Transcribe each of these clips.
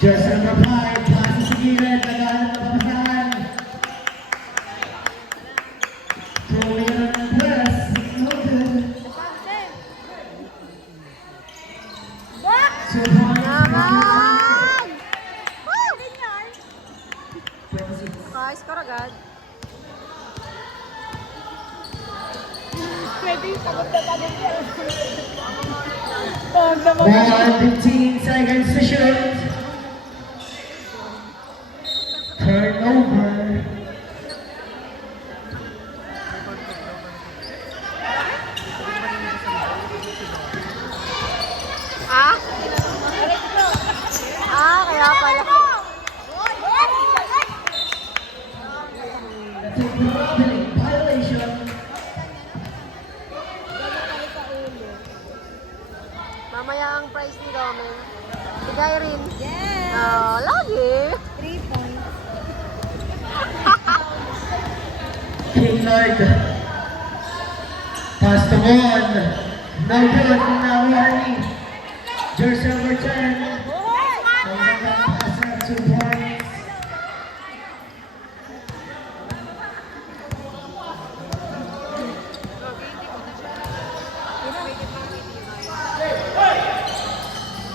Jersey number 5, pasa sa gilid, naghahanap na papasahan. Throwing it on the press, no good. 2 points. Naman! Woo! 26. Score agad. Pwede yung sagot na agad yan. Ball, 15 seconds to shoot. Turnover. Ah? Ah, kaya pala. That's a groveling violation. Mamaya ang price ni Roman. Bigay rin. Yes! Oh, lagi. 3 points. King Lord. Pass to one. No good. Now warning. Jersey number 10. Pass up 2 points.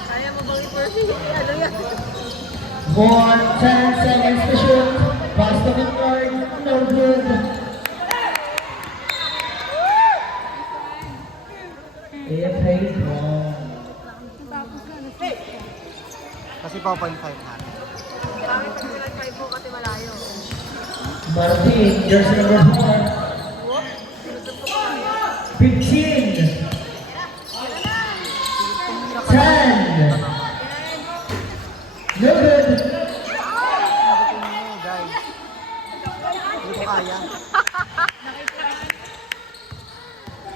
Kaya mo bang i-perfect? Ano yan? 10 seconds to shoot. Pass to King Lord. No good. AFA ball. Kasi pa 0.5 na. Bakit pag nag-5 po kasi malayo? Martin, jersey number 4. Whoop! Sinusog ko pa kaya. 15. 10. No good. Guys. Hindi ko kaya.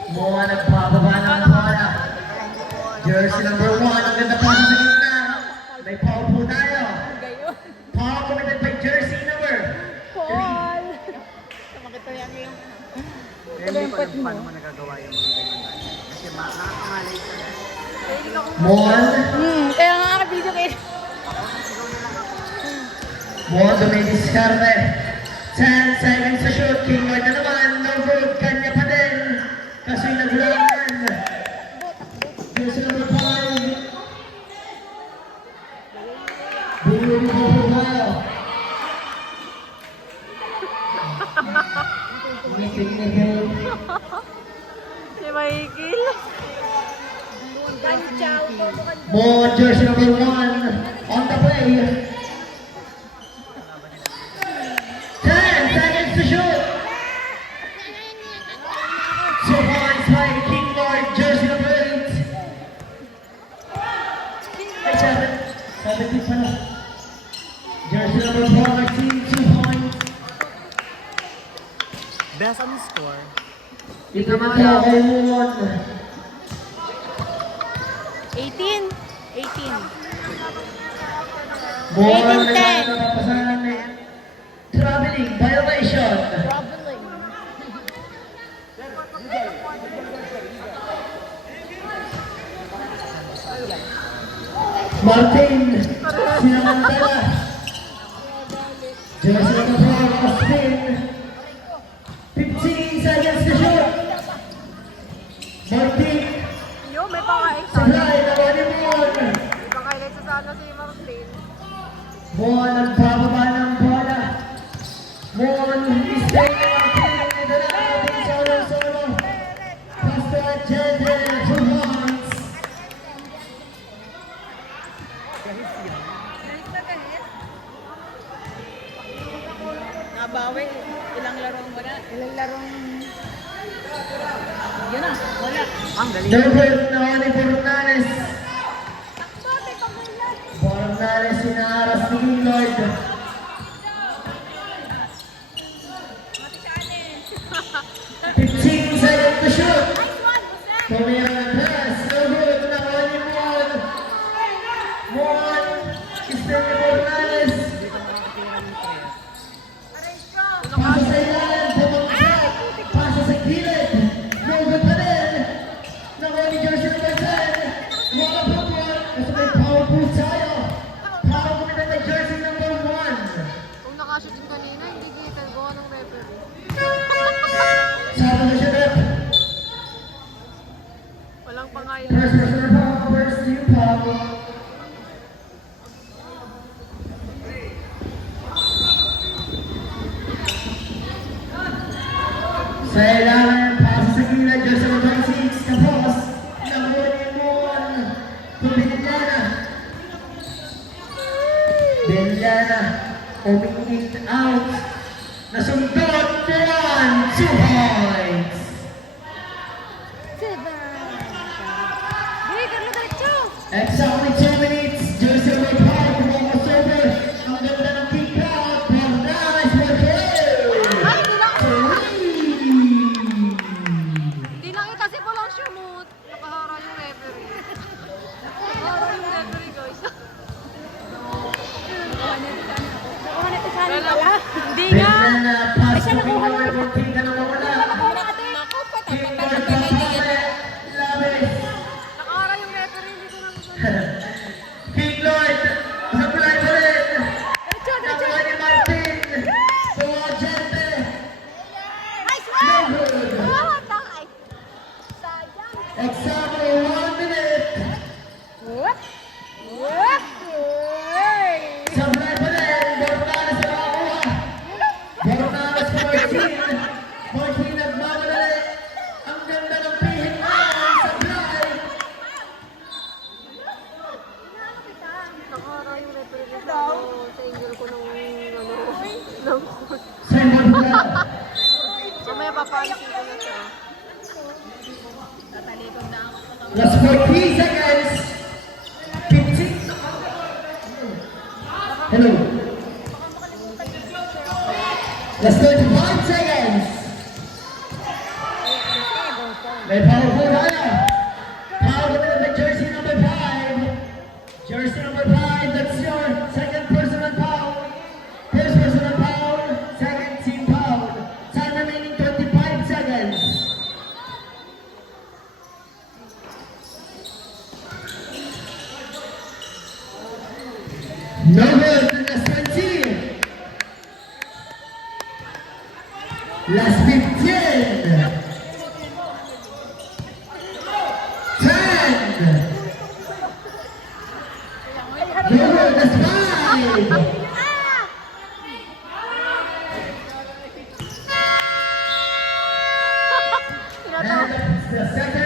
Mga nagpapaba ng bola. Jersey number 1. Ang ganda pa sa gitna. May foul po tayo. Foul committed by jersey number 3. Makita yan yung... Kaya hindi ko alam paano mo nagagawa yung mga ganyan tayo. Kasi nakakangalay ko. Mon. Kaya nga video kayo. Mon may diskarte. 10 seconds to shoot. King Lord na naman. No good. Kanya pa din. Kasi nagulaman. Jersey number 5. Binili po po tayo. Nipil-nipil. Si Michael. Mon, jersey number 1. On the play. 10 seconds to shoot. 2 points by King Lord, jersey number 8. Ay, 17 pala. Jersey number 4, Martin, 2 points. Best on score. Ito na kaya kay Mon. 18. 18. Mon, 18-10. nagpapasahan na traveling violation. Traveling. Martin, sinamantala. Jersey number 4, Austin. 15 seconds to shoot. Martin, Yo, may pakain sana. supply na wali Mon. May pakain sa sana si Martin. Mon, nagpapaba ng bola. Mon, istay na Martin. Ito na ating solo-solo. Pass to Agenda, 2 points. Nabawi. Ilang larong ba na? Ilang larong... Yun na. Wala. Ang galing. Double na wali Bornales. Bornales sinaras ni King Lord. 15 seconds to shoot. Tumira ng pass. No good. Nakawali Mon. Mon. Istay ni Bornales. Pasa sa ilalim. Bumagsak. Pasa sa gilid. No good pa din. Nakawali jersey number 10. Villana. Villana, in out. Nasundot, 1, 2 points. Hey, Carlo Diretso! Exactly 2 minutes. Jersey number 5, walk over. Ang ganda ng kick out. Nice work here. Ay, hindi lang kasi walang shumut. Nakahara yung referee. Nakahara yung referee, guys. Nakuha na ito sana pala. Hindi nga. Villana, pass to Pinoy. Bunting ka na mawala. Nakuha na ate. Kick out ng Pinoy. Labis. Nakahara yung referee. Hindi ko na gusto. King Lord. Supply pa rin. Diretso, diretso. Nakuha ni Martin. Buwagente. Nice one! No good. Ah, tangay. Sayang. Exactly 1 minute. Whoop! Whoop! Hey! Supply pa rin. Bornanes sa makakuha. Bornanes sa Martin. Martin nagmamadali. Ang ganda ng pihit naman. Supply. Nakahara yung referee. Sa angle ko ng ng Second blood. mamaya papaalisin ko na siya. Last 40 seconds. 15. Hello. Last 35 seconds. May power po tayo. Power naman ng jersey number 5. Jersey number 5, that's your second personal foul. First personal foul, second team foul. Time remaining 25 seconds. No good, last 20. Last 15. 10. No good, last 5. And the second